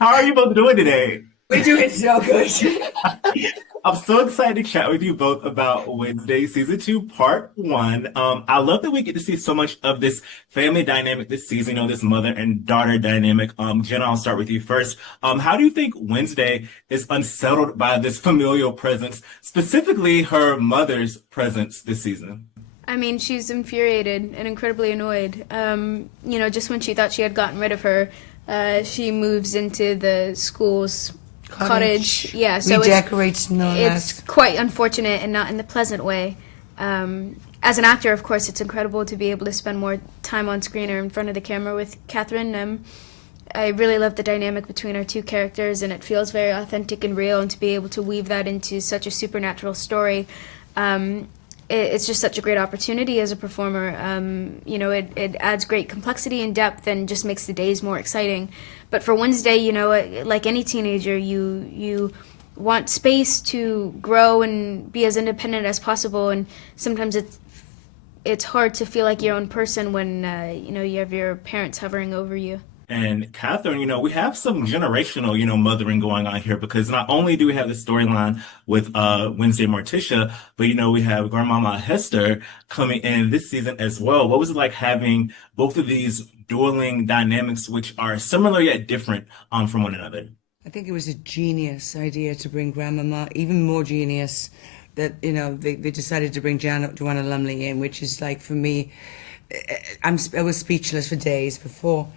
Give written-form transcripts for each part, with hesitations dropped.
How are you both doing today? We're doing so good. I'm so excited to chat with you both about Wednesday season two, part one. I love that we get to see so much of this family dynamic this season, this mother and daughter dynamic. Jenna, I'll start with you first. How do you think Wednesday is unsettled by this familial presence, specifically her mother's presence this season? I mean, she's infuriated and incredibly annoyed. Just when she thought she had gotten rid of her, she moves into the school's cottage. Yeah, so Redecorates, no it's less. quite unfortunate and not in the pleasant way. As an actor, of course, it's incredible to be able to spend more time on screen or in front of the camera with Catherine. I really love the dynamic between our two characters, and it feels very authentic and real. And to be able to weave that into such a supernatural story, it's just such a great opportunity as a performer. It adds great complexity and depth, and just makes the days more exciting. But for Wednesday, like any teenager, you want space to grow and be as independent as possible, and sometimes it's hard to feel like your own person when you have your parents hovering over you. And Catherine, we have some generational, mothering going on here because not only do we have the storyline with Wednesday Morticia, but we have Grandmama Hester coming in this season as well. What was it like having both of these dueling dynamics, which are similar yet different from one another? I think it was a genius idea to bring Grandmama, even more genius that, they decided to bring Joanna Lumley in, which is like, for me, I was speechless for days before.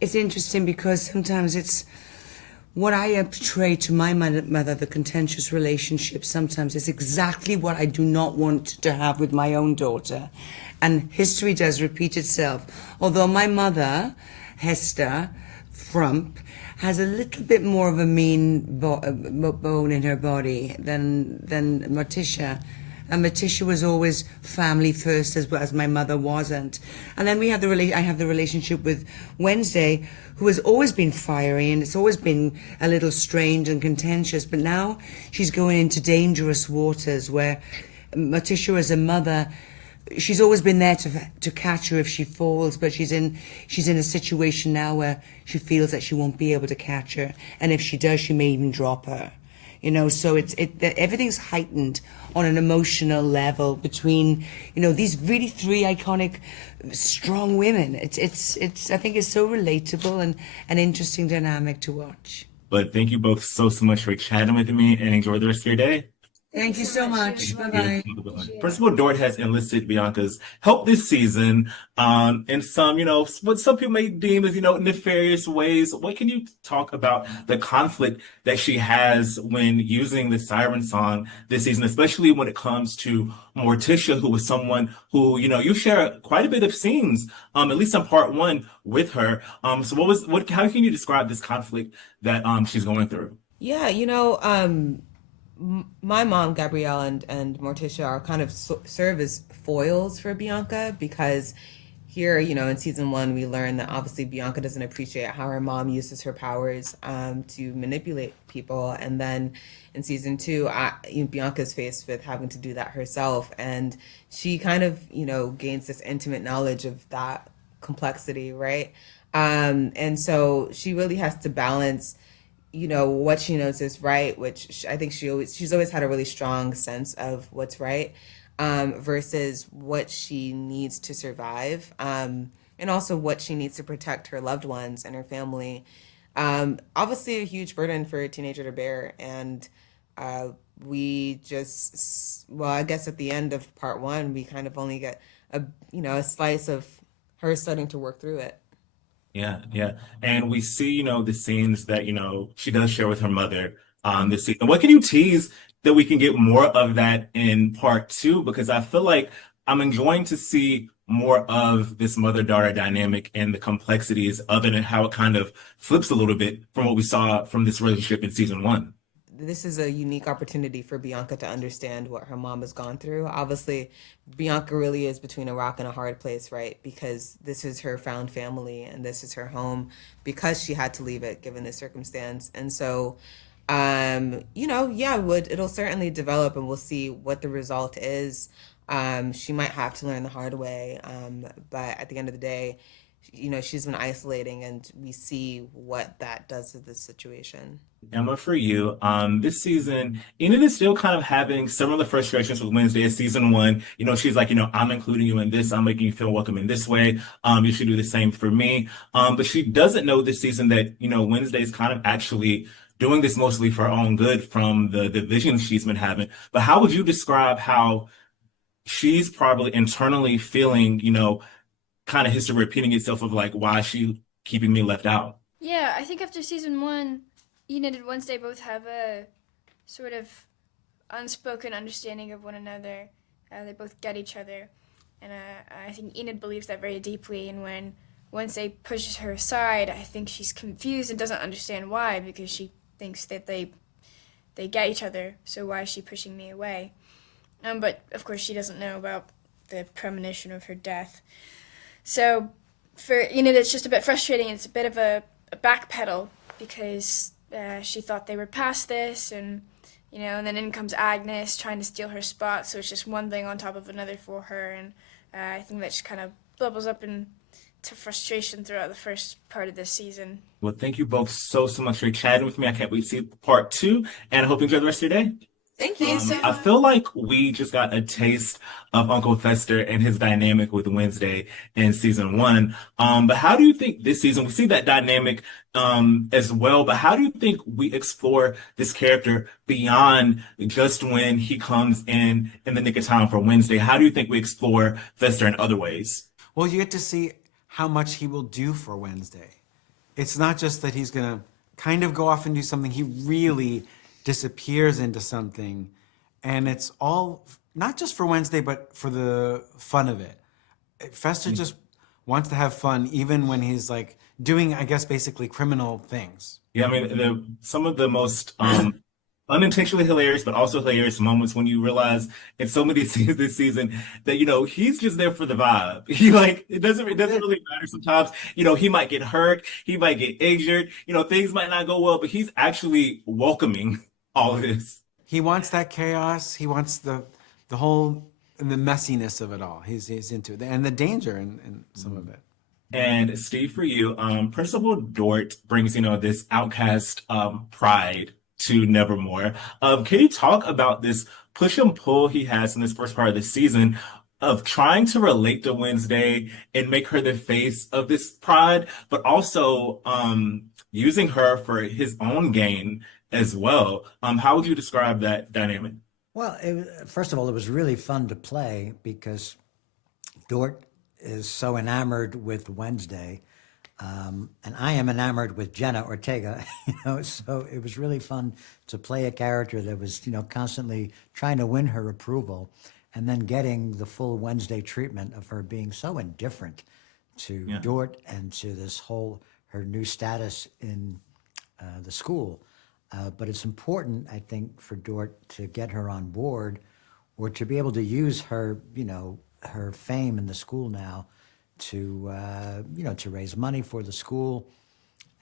It's interesting because sometimes it's what I portray to my mother, the contentious relationship, sometimes is exactly what I do not want to have with my own daughter. And history does repeat itself. Although my mother, Hester Frump, has a little bit more of a mean bone in her body than Morticia. And Morticia was always family first, as my mother wasn't. And then I have the relationship with Wednesday, who has always been fiery, and it's always been a little strange and contentious. But now she's going into dangerous waters where Morticia, as a mother, she's always been there to catch her if she falls, but she's in a situation now where she feels that she won't be able to catch her, and if she does, she may even drop her. So everything's heightened on an emotional level between, these really three iconic, strong women. It's I think it's so relatable and an interesting dynamic to watch. But thank you both so much for chatting with me and enjoy the rest of your day. Thank you so much. Bye Yeah. bye. Principal Dort has enlisted Bianca's help this season, in some, what some people may deem as, nefarious ways. What can you talk about the conflict that she has when using the siren song this season, especially when it comes to Morticia, who was someone who, you share quite a bit of scenes, at least in part one with her. So how can you describe this conflict that, she's going through? Yeah, my mom, Gabrielle, and Morticia are kind of serve as foils for Bianca because here, in season one, we learn that obviously Bianca doesn't appreciate how her mom uses her powers to manipulate people. And then in season two, Bianca's faced with having to do that herself. And she kind of, gains this intimate knowledge of that complexity, right? And so she really has to balance what she knows is right, which I think she's always had a really strong sense of what's right, versus what she needs to survive, and also what she needs to protect her loved ones and her family. Obviously a huge burden for a teenager to bear, and we just, well, I guess at the end of part one we kind of only get a slice of her starting to work through it. Yeah, yeah. And we see, the scenes that, she does share with her mother this season. What can you tease that we can get more of that in part two? Because I feel like I'm enjoying to see more of this mother-daughter dynamic and the complexities of it and how it kind of flips a little bit from what we saw from this relationship in season one. This is a unique opportunity for Bianca to understand what her mom has gone through. Obviously, Bianca really is between a rock and a hard place, right? Because this is her found family and this is her home, because she had to leave it given the circumstance. And so, yeah, it'll certainly develop and we'll see what the result is. She might have to learn the hard way, but at the end of the day, she's been isolating, and we see what that does to this situation. Emma, for you, this season, Enid is still kind of having some of the frustrations with Wednesday as season one. She's like, I'm including you in this. I'm making you feel welcome in this way. You should do the same for me. But she doesn't know this season that, Wednesday's kind of actually doing this mostly for her own good from the visions she's been having. But how would you describe how she's probably internally feeling, kind of history repeating itself of like, why is she keeping me left out? Yeah, I think after season one, Enid and Wednesday both have a sort of unspoken understanding of one another. They both get each other. And I think Enid believes that very deeply. And when Wednesday pushes her aside, I think she's confused and doesn't understand why, because she thinks that they get each other. So why is she pushing me away? But of course, she doesn't know about the premonition of her death. So for Enid, it's just a bit frustrating. It's a bit of a backpedal because she thought they were past this, and and then in comes Agnes trying to steal her spot. So it's just one thing on top of another for her, and I think that just kind of bubbles up into frustration throughout the first part of this season. Well, thank you both so much for chatting with me. I can't wait to see part two, and I hope you enjoy the rest of your day. Thank you so I much. feel like we just got a taste of Uncle Fester and his dynamic with Wednesday in season one. But how do you think this season, we see that dynamic as well, but how do you think we explore this character beyond just when he comes in the nick of time for Wednesday? How do you think we explore Fester in other ways? Well, you get to see how much he will do for Wednesday. It's not just that he's going to kind of go off and do something. He really disappears into something, and it's all not just for Wednesday, but for the fun of it. Fester just wants to have fun, even when he's like doing, I guess, basically criminal things. Yeah, I mean, some of the most unintentionally hilarious, but also hilarious moments when you realize in so many scenes this season that he's just there for the vibe. It doesn't really matter sometimes. He might get hurt, he might get injured, things might not go well, but he's actually welcoming all of this. He wants that chaos. He wants the whole and the messiness of it all. He's into it, and the danger in some of it. And Steve, for you, Principal Dort brings this outcast pride to Nevermore. Can you talk about this push and pull he has in this first part of the season of trying to relate to Wednesday and make her the face of this pride, but also using her for his own gain as well? How would you describe that dynamic? Well, first of all, it was really fun to play because Dort is so enamored with Wednesday, and I am enamored with Jenna Ortega. So it was really fun to play a character that was, constantly trying to win her approval, and then getting the full Wednesday treatment of her being so indifferent to Dort and to this whole her new status in the school. But it's important, I think, for Dort to get her on board, or to be able to use her, her fame in the school now to, to raise money for the school.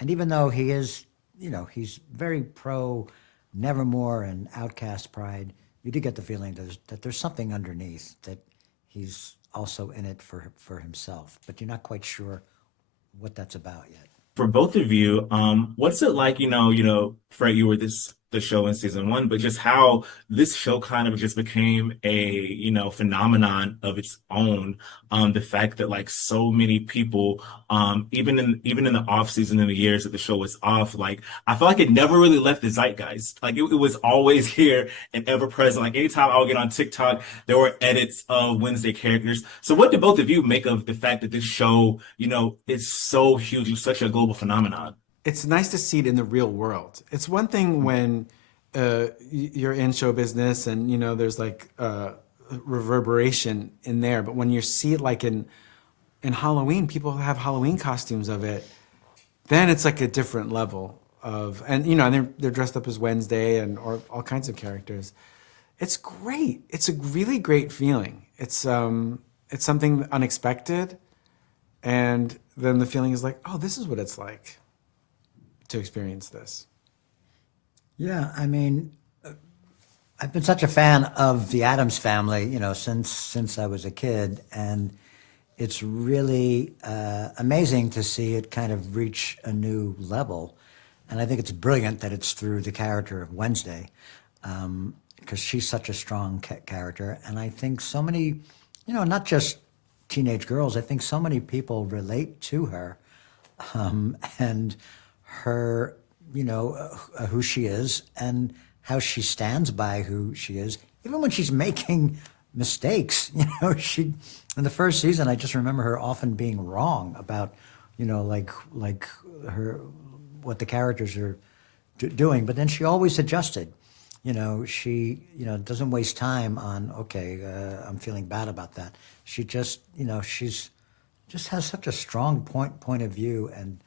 And even though he is, he's very pro Nevermore and Outcast Pride, you do get the feeling that there's something underneath, that he's also in it for himself. But you're not quite sure what that's about yet. For both of you, what's it like, Fred, you were the show in season one, but just how this show kind of just became a, phenomenon of its own. The fact that like so many people, even in the off season, in the years that the show was off, like I feel like it never really left the zeitgeist. Like it was always here and ever present. Like anytime I would get on TikTok, there were edits of Wednesday characters. So what did both of you make of the fact that this show, is so huge, it's such a global phenomenon? It's nice to see it in the real world. It's one thing when you're in show business and there's like reverberation in there, but when you see it like in Halloween, people have Halloween costumes of it, then it's like a different level of, and and they're dressed up as Wednesday or all kinds of characters. It's great. It's a really great feeling. It's something unexpected, and then the feeling is like, oh, this is what it's like to experience this. Yeah, I mean, I've been such a fan of the Addams Family, since I was a kid, and it's really amazing to see it kind of reach a new level. And I think it's brilliant that it's through the character of Wednesday, because she's such a strong character. And I think so many, not just teenage girls, I think so many people relate to her, and her, who she is and how she stands by who she is, even when she's making mistakes. She, in the first season, I just remember her often being wrong about, like her, what the characters are doing, but then she always adjusted. She, doesn't waste time on, okay, I'm feeling bad about that. She just, she's just has such a strong point of view, and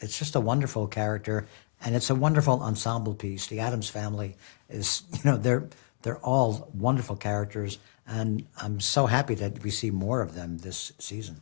it's just a wonderful character, and it's a wonderful ensemble piece. The Addams Family is, they're all wonderful characters, and I'm so happy that we see more of them this season.